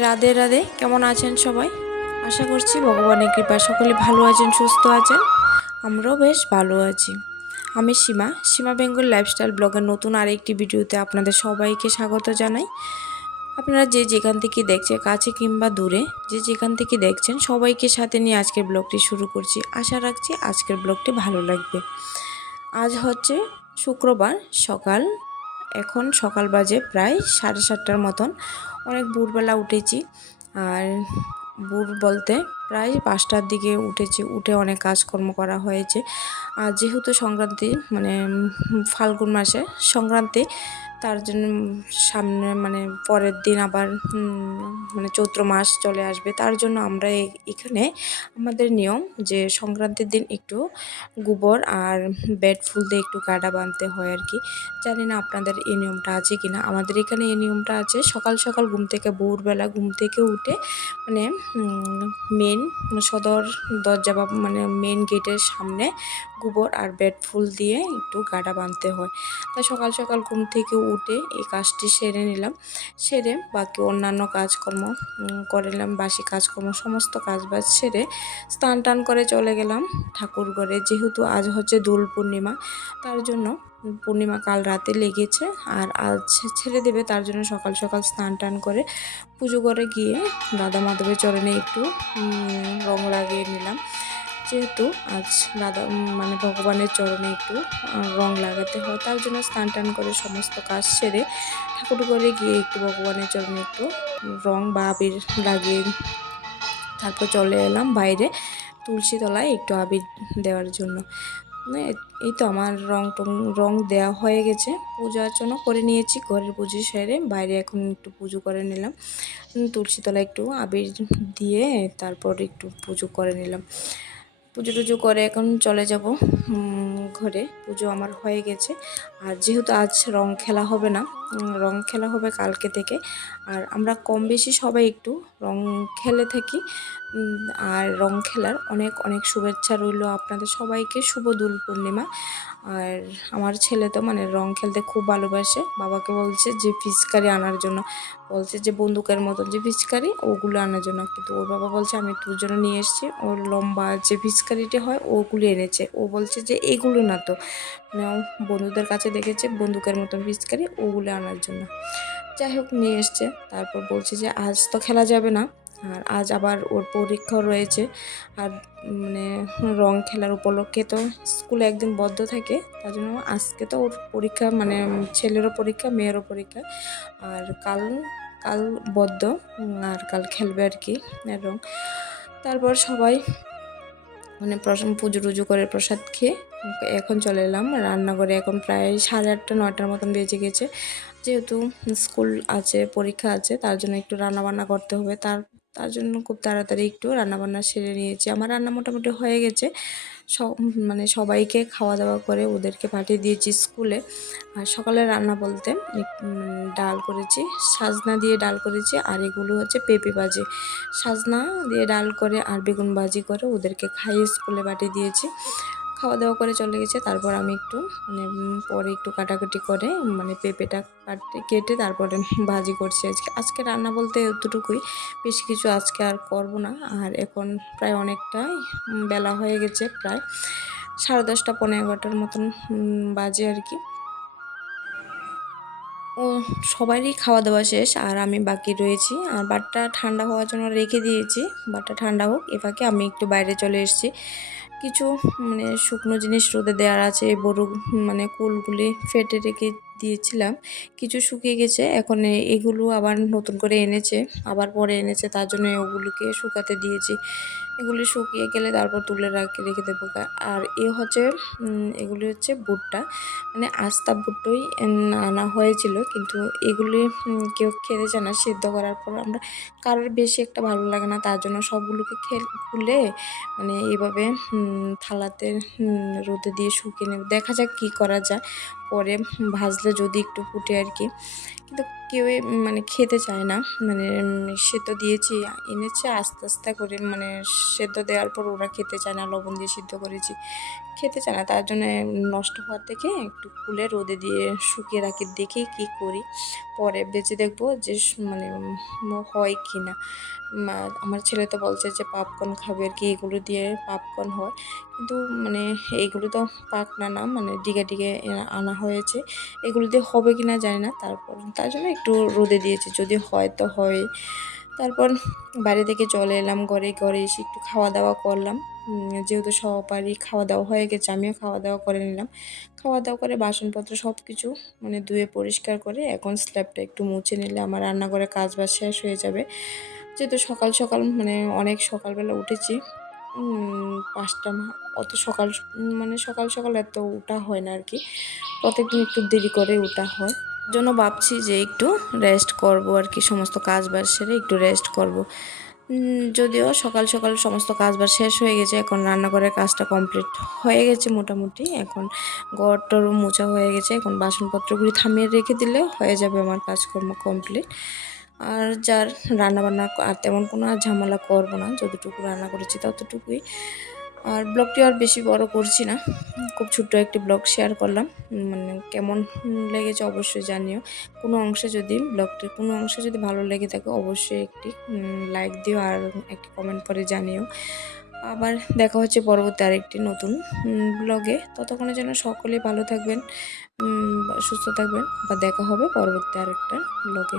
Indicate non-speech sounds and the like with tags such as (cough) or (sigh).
রাধে রাধে, কেমন আছেন সবাই? আশা করছি ভগবানের কৃপা সকলে ভালো আছেন, সুস্থ আছেন। আমরাও বেশ ভালো আছি। আমি সীমা সীমা বেঙ্গল লাইফস্টাইল ব্লগের নতুন আরেকটি ভিডিওতে আপনাদের সবাইকে স্বাগত জানাই। আপনারা যে যেখান থেকে দেখছেন, কাছে কিংবা দূরে, যে যেখান থেকে দেখছেন, সবাইকে সাথে নিয়ে আজকের ব্লগটি শুরু করছি। আশা রাখছি আজকের ব্লগটি ভালো লাগবে। আজ হচ্ছে শুক্রবার, সকাল এখন সকাল বাজে প্রায় সাড়ে সাতটার মতন। অনেক ভোরবেলা উঠেছি। আর ভোর বলতে প্রায় পাঁচটার দিকে উঠেছি। উঠে অনেক কাজকর্ম করা হয়েছে। আর যেহেতু সংক্রান্তি মানে ফাল্গুন মাসে, সংক্রান্তি তার জন্য সামনে মানে পরের দিন আবার মানে চৈত্র মাস চলে আসবে। তার জন্য আমরা এখানে আমাদের নিয়ম যে সংক্রান্তির দিন একটু গোবর আর বেড ফুল দিয়ে একটু গাডা বাঁধতে হয় আর কি। জানি না আপনাদের এই নিয়মটা আছে কি না আমাদের এখানে এই নিয়মটা আছে, সকাল সকাল ঘুম থেকে, ভোরবেলা ঘুম থেকে উঠে মানে মেন সদর দরজা বা মানে মেন গেটের সামনে গোবর আর বেড ফুল দিয়ে একটু গাডা বাঁধতে হয়। তাই সকাল সকাল ঘুম থেকে উঠে এই কাজটি সেরে নিলাম। সেরে বাকি অন্যান্য কাজকর্ম করে নিলাম। বাসি কাজকর্ম, সমস্ত কাজ বাজ সেরে স্নান টান করে চলে গেলাম ঠাকুর ঘরে। যেহেতু আজ হচ্ছে দোল পূর্ণিমা, তার জন্য পূর্ণিমা কাল রাতে লেগেছে। আর আজ ছেড়ে দেবে, তার জন্য সকাল সকাল স্নান টান করে পুজো করে গিয়ে দাদা মাধবের চরণে একটু রং লাগিয়ে নিলাম। যেহেতু আজ দাদা মানে ভগবানের চরণে একটু রং লাগাতে হয়, তার জন্য স্নান টান করে সমস্ত কাজ সেরে ঠাকুর করে গিয়ে একটু ভগবানের চরণে একটু রং বা আবির লাগিয়ে তারপর চলে এলাম বাইরে তুলসী তলায় একটু আবির দেওয়ার জন্য। মানে এই তো আমার রং টং, রং দেওয়া হয়ে গেছে, পুজো অর্চনা করে নিয়েছি, ঘরের পুজো সেরে বাইরে এখন একটু পুজো করে নিলাম। তুলসীতলা একটু আবির দিয়ে তারপর একটু পুজো করে নিলাম। পুজো টুজো করে এখন চলে যাব ঘরে। পুজো আমার হয়ে গেছে। আর যেহেতু আজ রং খেলা হবে না রং খেলা হবে কালকে থেকে। আর আমরা কম বেশি সবাই একটু রং খেলে থাকি। আর রং খেলার অনেক অনেক শুভেচ্ছা রইল আপনাদের সবাইকে। শুভ দোল পূর্ণিমা। আর আমার ছেলে তো মানে রং খেলতে খুব ভালোবাসে। বাবাকে বলছে যে ফিচকারি আনার জন্য। বলছে যে বন্দুকের মতন যে ভিচকারি ওগুলো আনার জন্য। কিন্তু ওর বাবা বলছে, আমি তোর জন্য নিয়ে এসেছি। ওর লম্বা যে ভিচকারিটি হয়, ওগুলো এনেছে। ও বলছে যে, এগুলো না তো। বন্ধুদের কাছে দেখেছে বন্দুকের মতন ভিচকারি ওগুলো আনার জন্য। যাই হোক, নিয়ে এসছে। তারপর বলছে যে, আজ তো খেলা যাবে না। আর আজ আবার ওর পরীক্ষাও রয়েছে। আর মানে রং খেলার উপলক্ষে তো স্কুলে একদিন বদ্ধ থাকে, তার জন্য আজকে তো ওর পরীক্ষা মানে ছেলেরও পরীক্ষা, মেয়েরও পরীক্ষা। আর কাল কাল বদ্ধ, আর কাল খেলবে আর কি রং। তারপর সবাই মানে পুজো টুজো করে প্রসাদ খেয়ে এখন চলে এলাম। রান্নাঘরে এখন প্রায় সাড়ে আটটা নটার মতন বেজে গেছে। যেহেতু স্কুল আছে, পরীক্ষা আছে, তার জন্য একটু রান্না বান্না করতে হবে। তার তার জন্য খুব তাড়াতাড়ি একটু রান্নাবান্না সেরে নিয়েছি। আমার রান্না মোটামুটি হয়ে গেছে। সব মানে সবাইকে খাওয়া দাওয়া করে ওদেরকে পাঠিয়ে দিয়েছি স্কুলে। আর সকালে রান্না বলতে ডাল করেছি, সাজনা দিয়ে ডাল করেছি, আর এগুলো হচ্ছে পেঁপে ভাজি। সাজনা দিয়ে ডাল করে আর বেগুন ভাজি করে ওদেরকে খাইয়ে স্কুলে পাঠিয়ে দিয়েছি। খাওয়া দাওয়া করে চলে গেছে। তারপর আমি একটু মানে পরে একটু কাটাকুটি করে মানে পেঁপেটা কাটতে, কেটে তারপরে (laughs) ভাজি করছি আজকে। আজকে রান্না বলতে এতটুকুই। বেশি কিছু আজকে আর করব না। আর এখন প্রায় অনেকটাই বেলা হয়ে গেছে প্রায় সাড়ে দশটা পনেরো এগারোটার মতন বাজে আর কি। ও, সবারই খাওয়া দাওয়া শেষ। আর আমি বাকি রয়েছি। আর বাটটা ঠান্ডা হওয়ার জন্য রেখে দিয়েছি। বাটটা ঠান্ডা হোক, এ আমি একটু বাইরে চলে এসেছি। কিছু মানে শুকনো জিনিস রোদে দেওয়ার আছে বড় মানে কুলগুলি ফেটে রেখে দিয়েছিলাম। কিছু শুকিয়ে গেছে, এখন এগুলো আবার নতুন করে এনেছে, আবার পরে এনেছে, তার জন্য ওগুলোকে শুকাতে দিয়েছি। এগুলি শুকিয়ে গেলে তারপর তুলে রাখি, রেখে দেবো। আর এ হচ্ছে এগুলি হচ্ছে বুটটা মানে আস্তা বুটই আনা হয়েছিল, কিন্তু এগুলি কেউ খেতে চায় না, সিদ্ধ করার পর আমরা কারোর বেশি একটা ভালো লাগে না, তার জন্য সবগুলোকে খেল খুলে মানে এভাবে থালাতে রোদে দিয়ে শুকিয়ে নেব। দেখা যাক কী করা যায়। পরে ভাজলে যদি একটু ফুটে আর কি। কিন্তু কেউই মানে খেতে চায় না। মানে সেদ্ধ দিয়েছি, এনেছে, আস্তে আস্তে করে মানে সেদ্ধ দেওয়ার পর ওরা খেতে চায় না, লবণ দিয়ে সিদ্ধ করেছি। খেতে চায় না, তার জন্য নষ্ট হওয়ার থেকে একটু খুলে রোদে দিয়ে শুকিয়ে রাখি, দেখি কি করি। পরে বেঁচে দেখব যে মানে হয় কি না। আমার ছেলে তো বলছে যে, পাপকর্ন খাবে আর কি। এগুলো দিয়ে পাপকর্ন হয়। কিন্তু মানে এইগুলো তো পাকনা না মানে ডিগে ডিগে আনা হয়েছে। এগুলো দিয়ে হবে কি না জানি না, তারপর তার জন্য একটু রোদে দিয়েছি, যদি হয় তো হয়। তারপর বাড়ি থেকে চলে এলাম, ঘরে ঘরে এসে একটু খাওয়া দাওয়া করলাম যেহেতু সবারই খাওয়া দাওয়া হয়ে গেছে, আমিও খাওয়া দাওয়া করে নিলাম। খাওয়া দাওয়া করে বাসনপত্র সব কিছু মানে ধুয়ে পরিষ্কার করে এখন স্ল্যাবটা একটু মুছে নিলে আমার রান্নাঘরে কাজ বাজ শেষ হয়ে যাবে। যেহেতু সকাল সকাল মানে অনেক সকালবেলা উঠেছি পাঁচটা অত সকাল মানে সকাল সকাল এত ওঠা হয় না আর কি। প্রত্যেকদিন একটু দেরি করে ওঠা হয়। জন্য ভাবছি যে একটু রেস্ট করব আর কি, সমস্ত কাজ বাজ সেরে একটু রেস্ট করব। যদিও সকাল সকাল সমস্ত কাজ বাজ শেষ হয়ে গেছে, এখন রান্নাঘরের কাজটা কমপ্লিট হয়ে গেছে মোটামুটি। এখন টর মোছা হয়ে গেছে, এখন বাসনপত্রগুলি থামিয়ে রেখে দিলে হয়ে যাবে আমার কাজকর্ম কমপ্লিট আর যার রান্নাবান্না আর তেমন কোনো আর ঝামেলা করব না, যতটুকু রান্না করেছি ততটুকুই। আর ব্লগটি আর বেশি বড় করছি না। খুব ছোট্ট একটি ব্লগ শেয়ার করলাম। মানে কেমন লেগেছে অবশ্যই জানিও। কোনো অংশে যদি ব্লগটির কোনো অংশে যদি ভালো লেগে থাকে, অবশ্যই একটি লাইক দিও আর একটি কমেন্ট করে জানিও। আবার দেখা হচ্ছে পরবর্তী আরেকটি নতুন ব্লগে। ততক্ষণের জন্য সকলেই ভালো থাকবেন সুস্থ থাকবেন। আবার দেখা হবে পরবর্তী আরেকটা ব্লগে।